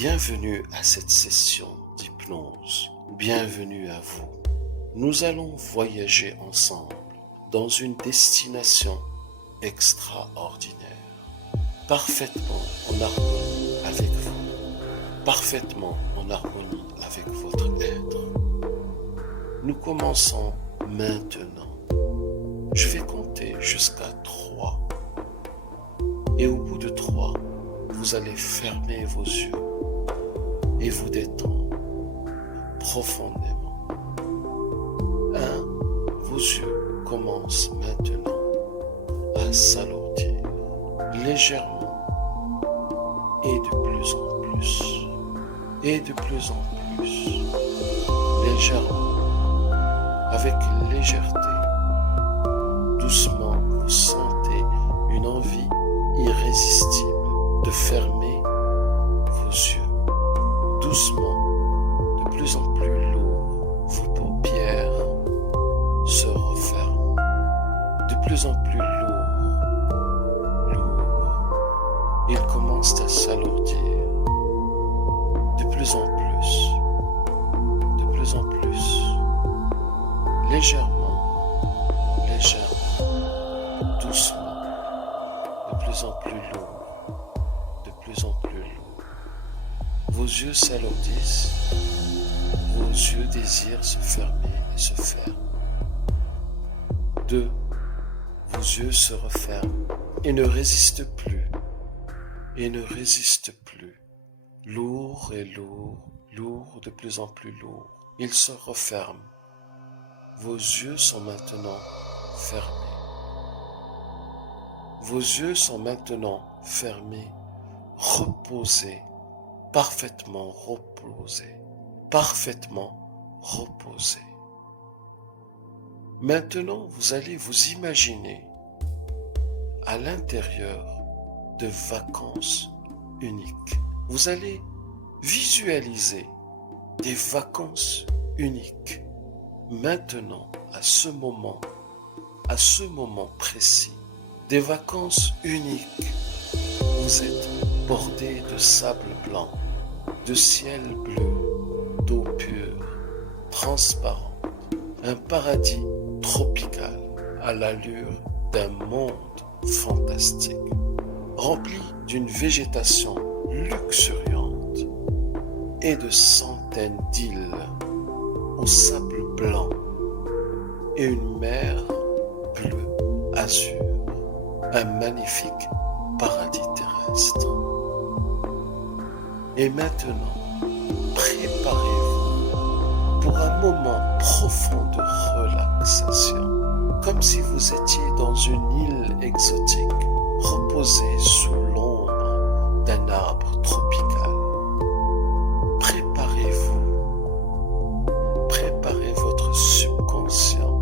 Bienvenue à cette session d'hypnose. Bienvenue à vous. Nous allons voyager ensemble dans une destination extraordinaire, parfaitement en harmonie avec vous, parfaitement en harmonie avec votre être. Nous commençons maintenant. Je vais compter jusqu'à 3. Et au bout de 3, vous allez fermer vos yeux et vous détendre profondément. 1. Vos yeux commencent maintenant à s'alourdir légèrement et de plus en plus, et de plus en plus, légèrement, avec légèreté. Doucement, vous sentez une envie irrésistible de fermer vos yeux. Doucement, de plus en plus lourd, vos paupières se referment. De plus en plus lourd, ils commencent à s'alourdir. De plus en plus, légèrement, doucement, de plus en plus lourd, de plus en plus lourd. Vos yeux s'alourdissent, vos yeux désirent se fermer et se ferment. 2. Vos yeux se referment et ne résistent plus, Lourd et lourd, de plus en plus lourd. Ils se referment. Vos yeux sont maintenant fermés. Vos yeux sont maintenant fermés, reposés, parfaitement reposés. Maintenant, vous allez vous imaginer à l'intérieur de vacances uniques. Vous allez visualiser des vacances uniques. Maintenant, à ce moment précis, des vacances uniques. Vous êtes bordé de sable blanc, de ciel bleu, d'eau pure, transparente, un paradis tropical à l'allure d'un monde fantastique, rempli d'une végétation luxuriante et de centaines d'îles au sable blanc et une mer bleue azur, un magnifique paradis terrestre. Et maintenant, préparez-vous pour un moment profond de relaxation, comme si vous étiez dans une île exotique, reposée sous l'ombre d'un arbre tropical. Préparez votre subconscient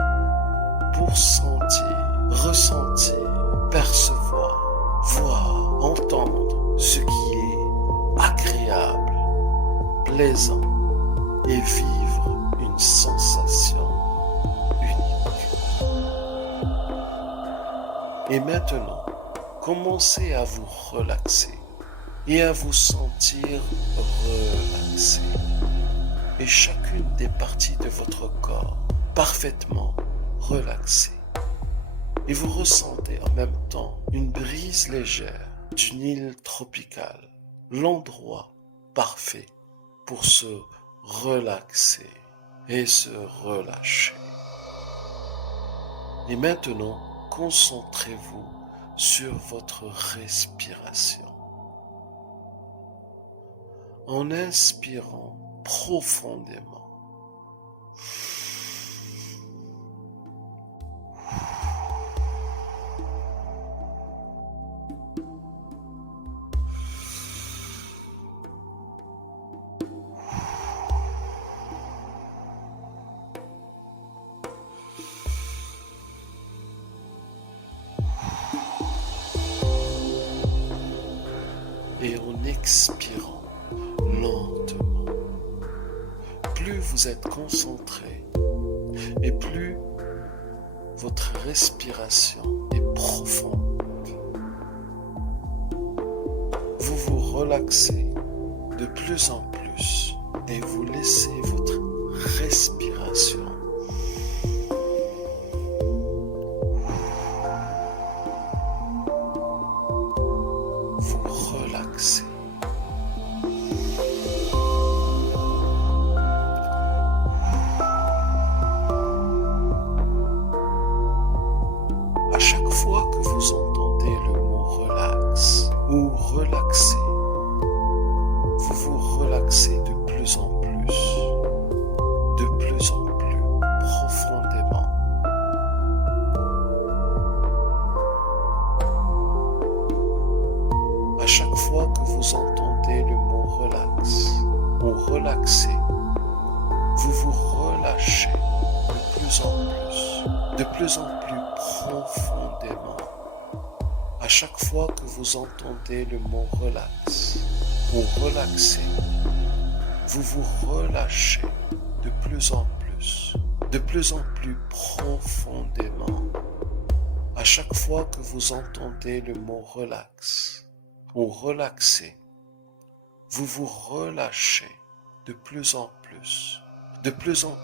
pour sentir, ressentir, percevoir, voir, entendre ce qui est agréable, plaisant et vivre une sensation unique. Et maintenant, commencez à vous relaxer et à vous sentir relaxé. Et chacune des parties de votre corps parfaitement relaxée. Et vous ressentez en même temps une brise légère d'une île tropicale, l'endroit parfait pour se relaxer et se relâcher. Et maintenant, concentrez-vous sur votre respiration. En inspirant profondément, et en expirant lentement. Plus vous êtes concentré et plus votre respiration est profonde. Vous vous relaxez de plus en plus et vous laissez votre respiration vous relaxer. À chaque fois que vous entendez le mot relax ou relaxer, vous vous relaxez de plus en plus profondément. À chaque fois que vous entendez le mot relax ou relaxer, vous vous relâchez de plus en plus profondément. À chaque fois que vous entendez le mot relax ou relaxer, vous vous relâchez de plus en plus profondément. À chaque fois que vous entendez le mot relax ou relaxer, vous vous relâchez de plus en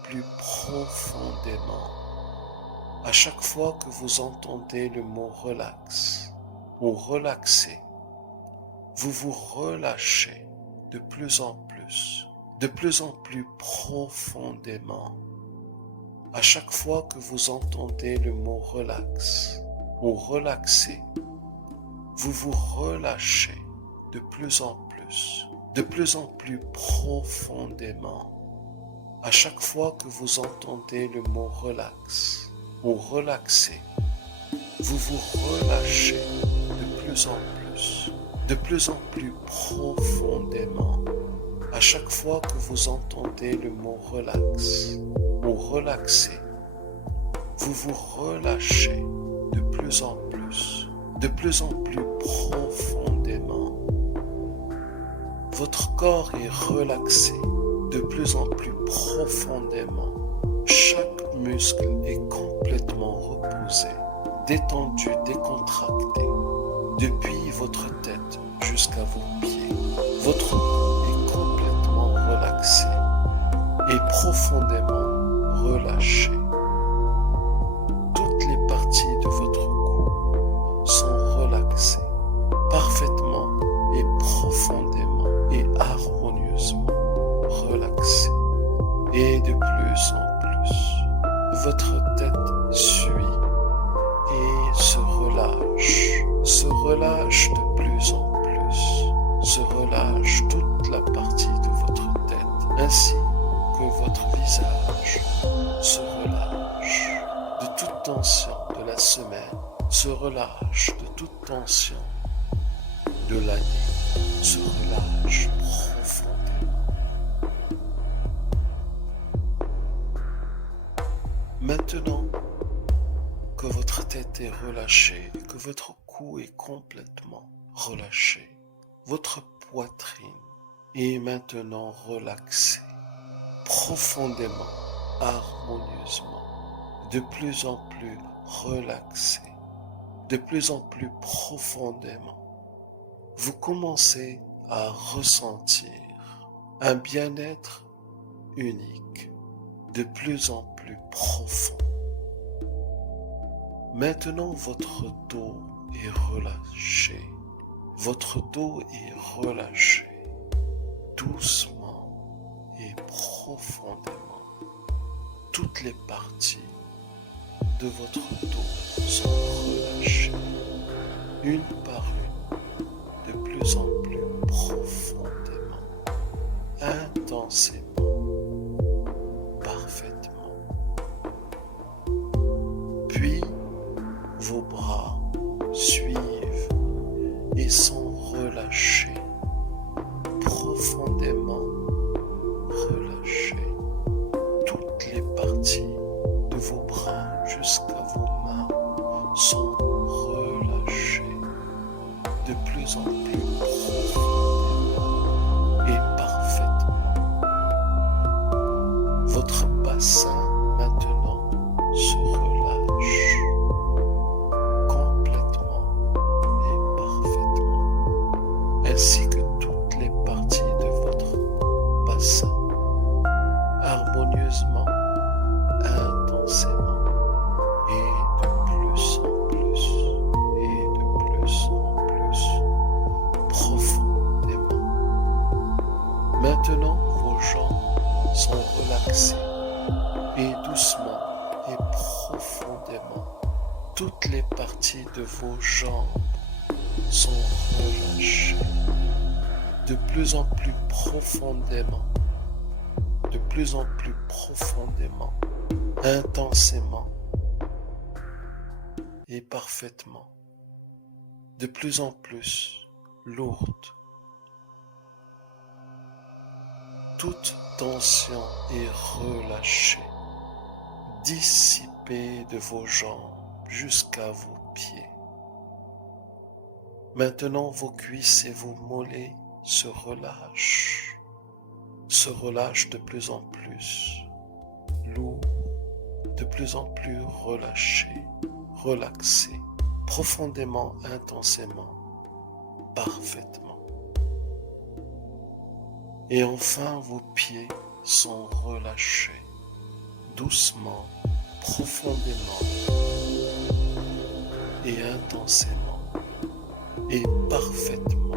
plus profondément. À chaque fois que vous entendez le mot relax ou relaxer, vous vous relâchez de plus en plus profondément. À chaque fois que vous entendez le mot relax ou relaxer, vous vous relâchez de plus en plus profondément. À chaque fois que vous entendez le mot relax ou relaxer, vous vous relâchez de plus en plus profondément. À chaque fois que vous entendez le mot relax ou relaxer, vous vous relâchez de plus en plus profondément. Votre corps est relaxé de plus en plus profondément. Chaque muscle est complètement reposé, détendu, décontracté, depuis votre tête jusqu'à vos pieds. Votre cou est complètement relaxé et profondément relâché. Toutes les parties de votre cou sont relaxées, parfaitement et profondément et harmonieusement relaxées. Et de plus en plus, votre tête suit et se relâche de plus en plus, se relâche toute la partie de votre tête, ainsi que votre visage se relâche de toute tension de la semaine, se relâche de toute tension de l'année, se relâche profondément. Maintenant que votre tête est relâchée et que votre cou est complètement relâché, votre poitrine est maintenant relaxée, profondément, harmonieusement, de plus en plus relaxée, de plus en plus profondément. Vous commencez à ressentir un bien-être unique, de plus en plus profond. Maintenant, votre dos est relâché. Votre dos est relâché, doucement et profondément. Toutes les parties de votre dos sont relâchées, une par une, de plus en plus profondément, intensément, parfaitement. Puis, vos bras suivent et sont relâchés, profondément relâchés. Toutes les parties de vos bras jusqu'à vos mains sont relâchées, de plus en plus profondément et parfaitement. Votre bassin maintenant se relâche complètement et parfaitement, ainsi que toutes les parties de votre relaxe harmonieusement, intensément, et de plus en plus, et de plus en plus, profondément. Maintenant, vos jambes sont relaxées, et doucement et profondément, toutes les parties de vos jambes sont relâchées, de plus en plus profondément, de plus en plus profondément, intensément et parfaitement, de plus en plus lourde. Toute tension est relâchée, dissipée de vos jambes jusqu'à vos pieds. Maintenant, vos cuisses et vos mollets se relâchent de plus en plus, lourds, de plus en plus relâchés, relaxés, profondément, intensément, parfaitement. Et enfin, vos pieds sont relâchés, doucement, profondément et intensément et parfaitement.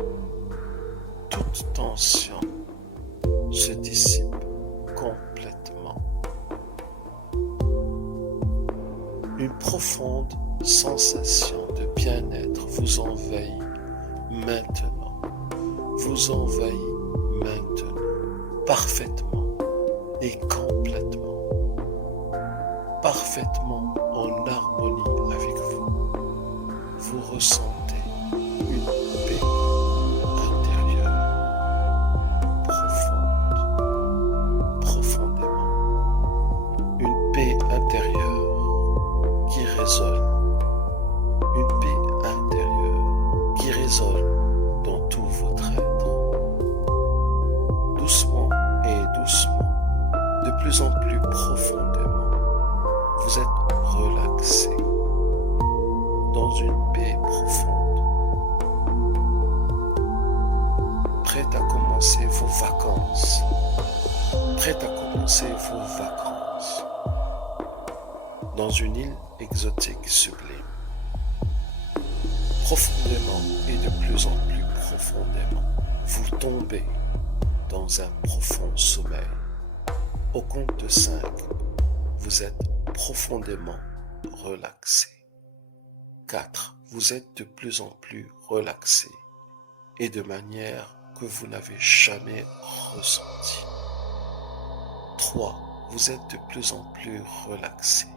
Toute tension se dissipe complètement. Une profonde sensation de bien-être vous envahit maintenant, parfaitement et complètement, parfaitement en harmonie avec vous. Vous ressentez une paix intérieure, profonde, profondément, une paix intérieure qui résonne, une paix intérieure qui résonne dans tout votre être. Doucement et doucement, de plus en plus profondément, vous êtes relaxé dans une paix profonde, prête à commencer vos vacances, dans une île exotique sublime. Profondément et de plus en plus profondément, vous tombez dans un profond sommeil. Au compte de 5, vous êtes profondément relaxé. 4. Vous êtes de plus en plus relaxé et de manière que vous n'avez jamais ressentie. 3. Vous êtes de plus en plus relaxé,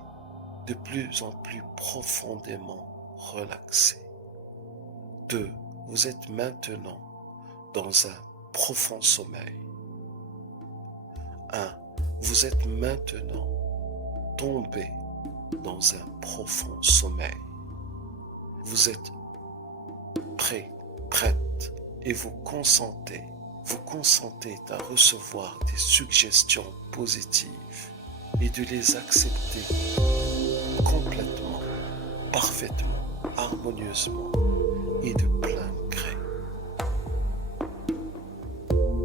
de plus en plus profondément relaxé. 2. Vous êtes maintenant dans un profond sommeil. 1. Vous êtes maintenant tombé dans un profond sommeil. Vous êtes prête et vous consentez à recevoir des suggestions positives et de les accepter complètement, parfaitement, harmonieusement et de plein gré.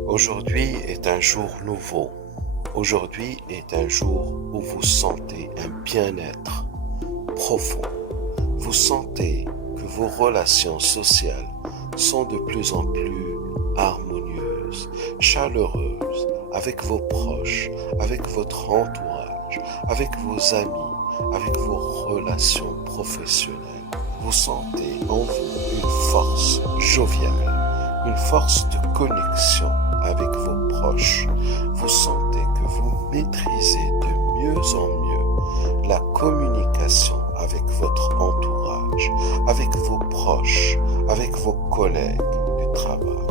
Aujourd'hui est un jour nouveau. Aujourd'hui est un jour où vous sentez un bien-être profond. Vous sentez que vos relations sociales sont de plus en plus harmonieuses, chaleureuses, avec vos proches, avec votre entourage, avec vos amis, avec vos relations professionnelles. Vous sentez en vous une force joviale, une force de connexion avec vos proches. Vous sentez que vous maîtrisez de mieux en mieux la communication avec votre entourage, avec vos proches, avec vos collègues du travail.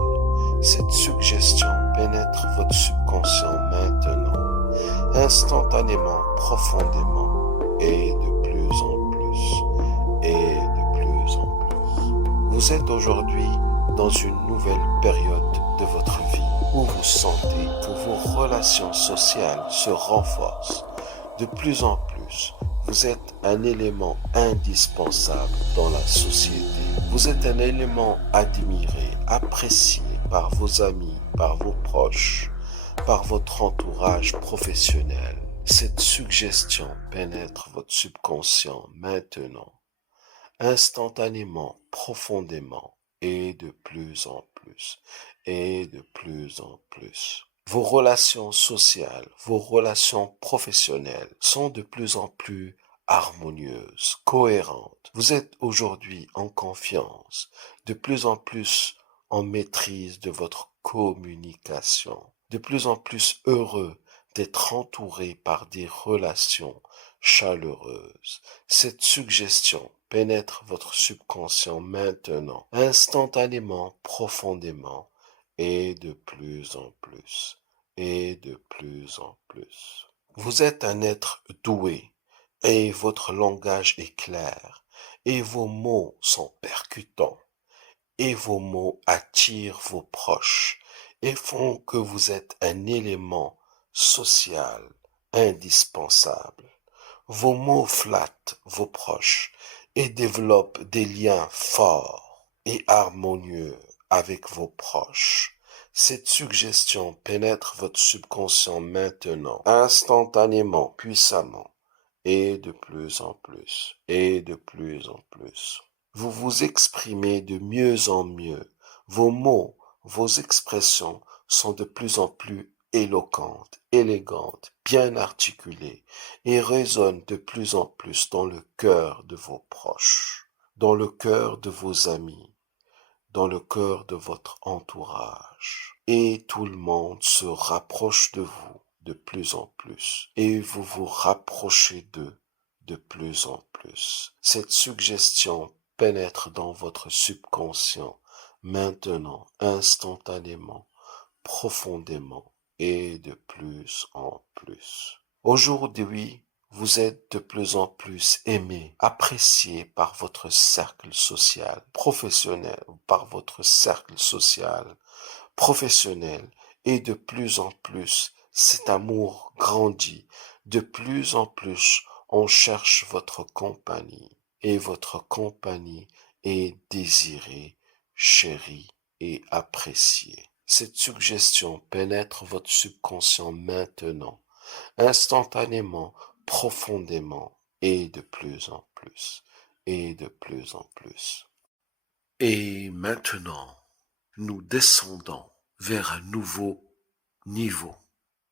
Cette suggestion pénètre votre subconscient maintenant, instantanément, profondément, et de plus en plus, et de plus en plus. Vous êtes aujourd'hui dans une nouvelle période de votre vie où vous sentez que vos relations sociales se renforcent de plus en plus. Vous êtes un élément indispensable dans la société. Vous êtes un élément admiré, apprécié par vos amis, par vos proches, par votre entourage professionnel. Cette suggestion pénètre votre subconscient maintenant, instantanément, profondément, et de plus en plus, et de plus en plus. Vos relations sociales, vos relations professionnelles sont de plus en plus harmonieuses, cohérentes. Vous êtes aujourd'hui en confiance, de plus en plus en maîtrise de votre communication, de plus en plus heureux d'être entouré par des relations chaleureuses. Cette suggestion pénètre votre subconscient maintenant, instantanément, profondément, et de plus en plus, et de plus en plus. Vous êtes un être doué, et votre langage est clair, et vos mots sont percutants, et vos mots attirent vos proches, et font que vous êtes un élément social indispensable. Vos mots flattent vos proches et développent des liens forts et harmonieux avec vos proches. Cette suggestion pénètre votre subconscient maintenant, instantanément, puissamment, et de plus en plus, et de plus en plus. Vous vous exprimez de mieux en mieux. Vos mots, vos expressions sont de plus en plus éloquentes, élégantes, bien articulées et résonnent de plus en plus dans le cœur de vos proches, dans le cœur de vos amis, dans le cœur de votre entourage. Et tout le monde se rapproche de vous de plus en plus et vous vous rapprochez d'eux de plus en plus. Cette suggestion pénètre dans votre subconscient maintenant, instantanément, profondément et de plus en plus. Aujourd'hui, vous êtes de plus en plus aimé, apprécié par votre cercle social, professionnel, par votre cercle social, professionnel, et de plus en plus, cet amour grandit. De plus en plus, on cherche votre compagnie, et votre compagnie est désirée, chérie et appréciée. Cette suggestion pénètre votre subconscient maintenant, instantanément, profondément, et de plus en plus, et de plus en plus. Et maintenant, nous descendons vers un nouveau niveau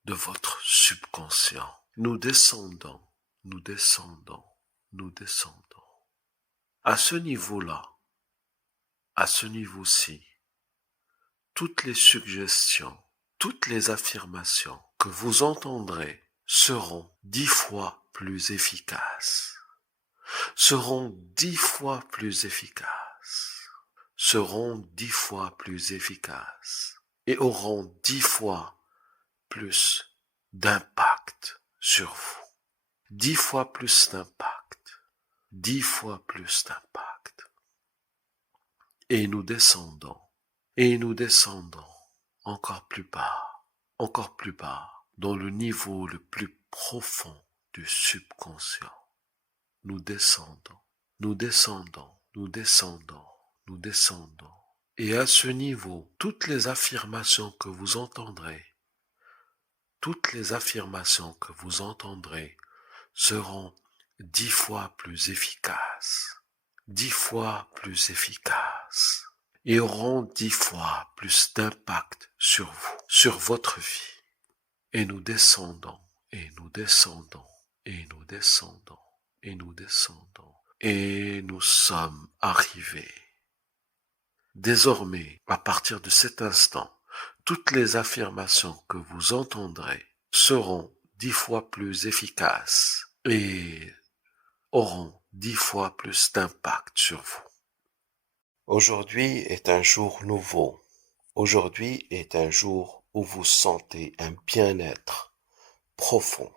de votre subconscient. Nous descendons, nous descendons, nous descendons. À ce niveau-là, à ce niveau-ci, toutes les suggestions, toutes les affirmations que vous entendrez seront 10 fois plus efficaces, seront 10 fois plus efficaces, seront 10 fois plus efficaces et auront 10 fois plus d'impact sur vous. 10 fois plus d'impact, 10 fois plus d'impact. Et nous descendons, encore plus bas, dans le niveau le plus profond du subconscient. Nous descendons, nous descendons, nous descendons, nous descendons. Et à ce niveau, toutes les affirmations que vous entendrez, seront 10 fois plus efficaces, 10 fois plus efficaces, et auront 10 fois plus d'impact sur vous, sur votre vie. Et nous descendons, et nous descendons, et nous descendons, et nous descendons, et nous sommes arrivés. Désormais, à partir de cet instant, toutes les affirmations que vous entendrez seront 10 fois plus efficaces et auront 10 fois plus d'impact sur vous. Aujourd'hui est un jour nouveau. Aujourd'hui est un jour où vous sentez un bien-être profond.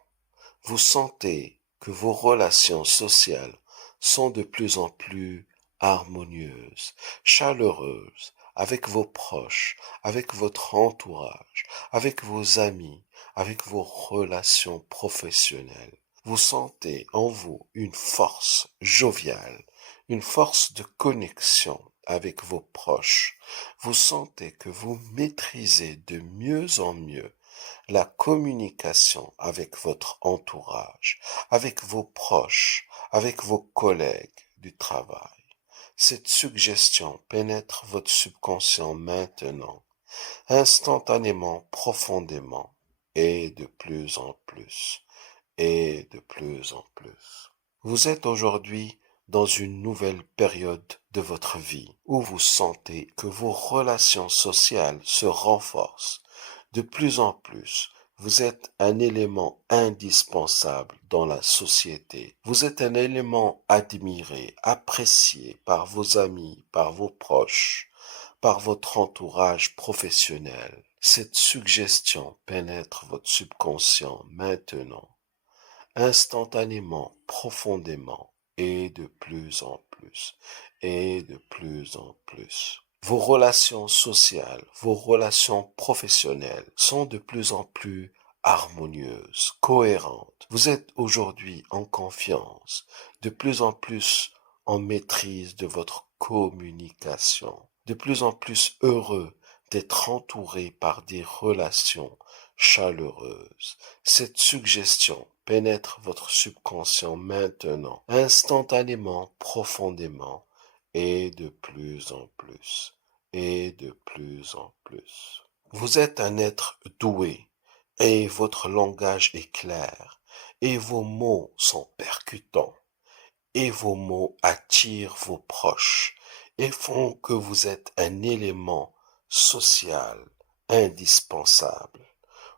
Vous sentez que vos relations sociales sont de plus en plus harmonieuses, chaleureuses, avec vos proches, avec votre entourage, avec vos amis, avec vos relations professionnelles. Vous sentez en vous une force joviale, une force de connexion avec vos proches. Vous sentez que vous maîtrisez de mieux en mieux la communication avec votre entourage, avec vos proches, avec vos collègues du travail. Cette suggestion pénètre votre subconscient maintenant, instantanément, profondément, et de plus en plus, et de plus en plus. Vous êtes aujourd'hui dans une nouvelle période de votre vie où vous sentez que vos relations sociales se renforcent de plus en plus. Vous êtes un élément indispensable dans la société. Vous êtes un élément admiré, apprécié par vos amis, par vos proches, par votre entourage professionnel. Cette suggestion pénètre votre subconscient maintenant, instantanément, profondément, et de plus en plus, et de plus en plus. Vos relations sociales, vos relations professionnelles sont de plus en plus harmonieuses, cohérentes. Vous êtes aujourd'hui en confiance, de plus en plus en maîtrise de votre communication, de plus en plus heureux d'être entouré par des relations chaleureuses. Cette suggestion pénètre votre subconscient maintenant, instantanément, profondément, et de plus en plus, et de plus en plus. Vous êtes un être doué, et votre langage est clair, et vos mots sont percutants, et vos mots attirent vos proches, et font que vous êtes un élément social indispensable.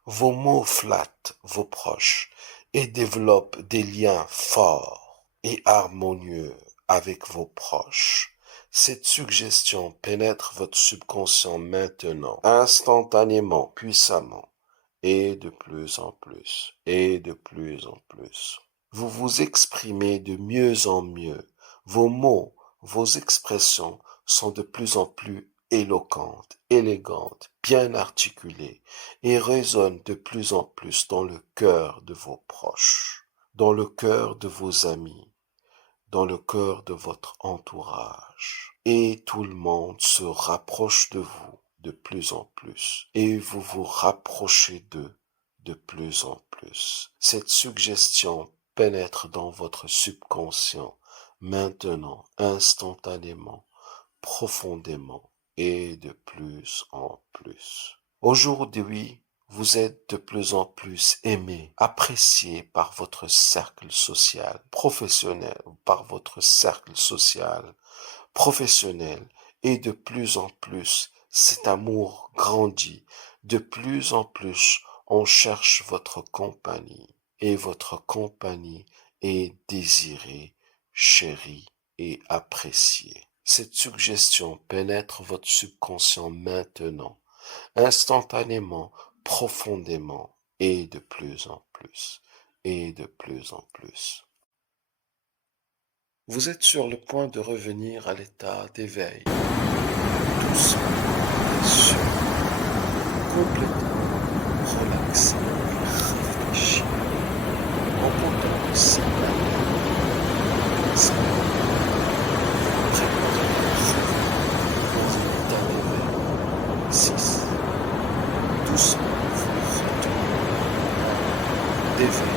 Vos mots flattent vos proches et développent des liens forts et harmonieux avec vos proches. Cette suggestion pénètre votre subconscient maintenant, instantanément, puissamment, et de plus en plus, et de plus en plus. Vous vous exprimez de mieux en mieux. Vos mots, vos expressions sont de plus en plus éloquentes, élégantes, bien articulées et résonnent de plus en plus dans le cœur de vos proches, dans le cœur de vos amis, dans le cœur de votre entourage. Et tout le monde se rapproche de vous de plus en plus et vous vous rapprochez d'eux de plus en plus. Cette suggestion pénètre dans votre subconscient maintenant, instantanément, profondément et de plus en plus. Aujourd'hui, vous êtes de plus en plus aimé, apprécié par votre cercle social, professionnel, par votre cercle social, professionnel, et de plus en plus, cet amour grandit. De plus en plus, on cherche votre compagnie, et votre compagnie est désirée, chérie et appréciée. Cette suggestion pénètre votre subconscient maintenant, instantanément, profondément, et de plus en plus, et de plus en plus. Vous êtes sur le point de revenir à l'état d'éveil, doucement et sûr, complètement relaxé et réfléchi, en comptant 5, 5, préparez dans un état d'éveil, 6, doucement vous retournez d'éveil.